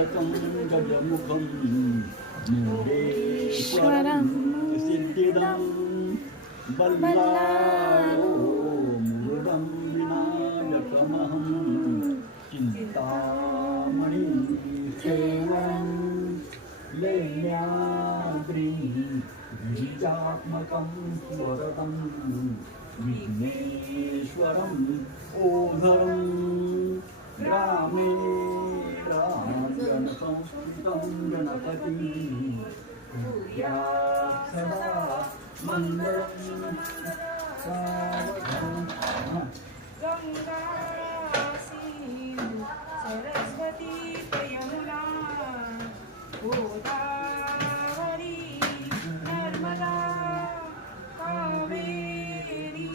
गजानकं गजमुखं मुण्डेश्वरं सिद्धिदं बल्लाळो मुरुडं विनायकमहं चिन्तामणि सेवं लेण्याद्रिं बीजात्मकं स्वरतं विघ्नेश्वरम् ओधरं ग्रामे रामगणसंस्कृतं गणपतिं पूज्या सदा मङ्गलं सावधानं सरस्वती यमुना गोदावरी नर्मदा कावेरी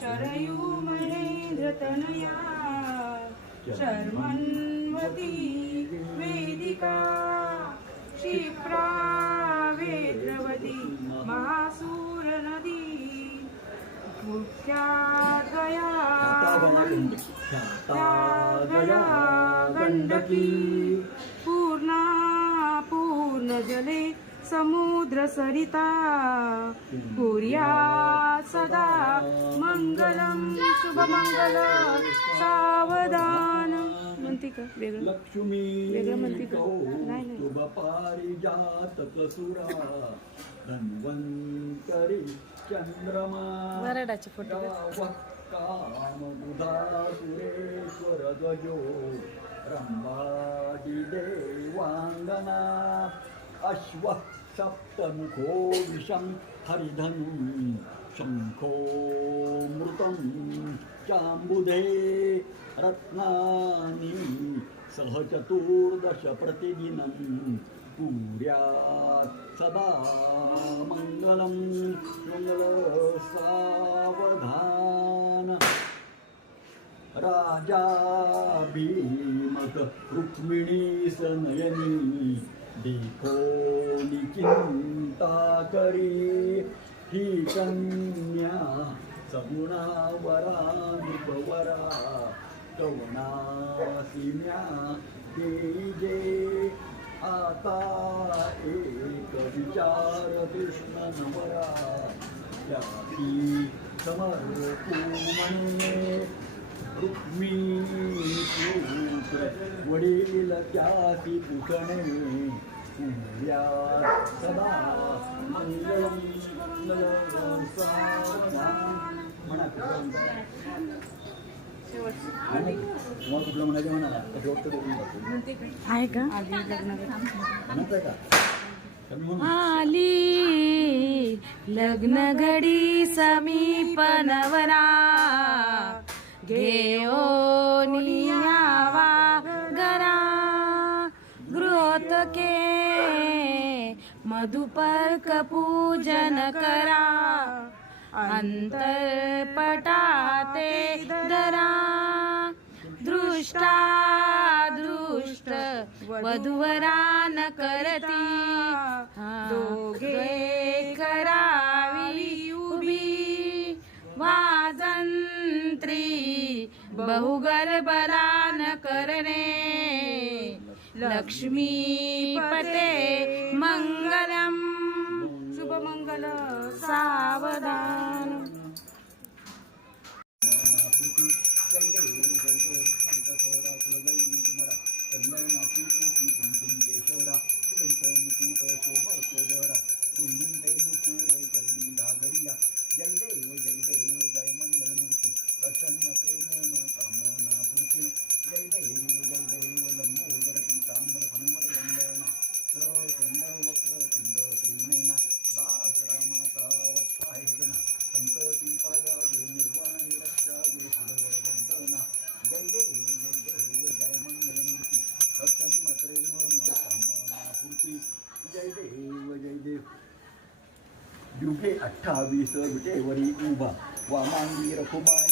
शरयू महेंद्र तनया श्रीमती वेदिका क्षिप्रा वेद्रवती महासूर नदी मुख्याद्वया गया गण्डकी पूर्णा पूर्णजले समुद्र सरिता कुर्या सदा मङ्गलं शुभमङ्गल सावधान म्हणते का? वेगळं. लक्ष्मी वेगळं म्हणते का? नाही, नाही. वराडाचे फोटो अश्व सप्तमुखो विषं हरिधनु शंखो मृतं चाम्बुधे. रत्नानि सह चतुर्दश प्रतिदिनं कुर्यात् सदा मङ्गलं मङ्गल सावधान राजा भीमक रुक्मिणी सनयनी देखो चिंता करी। ही कन्या सगुणावरा नृपवरा कवनासिन्या जे आता एक विचार कृष्ण नवरा त्याची समर्पू म्हणे रुक्मिणीपुत्र वडील त्याची पुषणे पूर्या सदा मंगलम म्हणा आहे का? लग्न आली लग्न घडी समीपनवरा घेओ नियावा गरा मधुपर्क पूजन करा अंतरपटाते पटाते दृष्टा दृष्ट वधुवरा न करती दोघे करावी उभी वाजंत्री बहुगर्भला न करणे. लक्ष्मी पते मंगलम शुभमंगल युगे अठ्ठावीस विटेवरी उभा वामांगी रखुमाई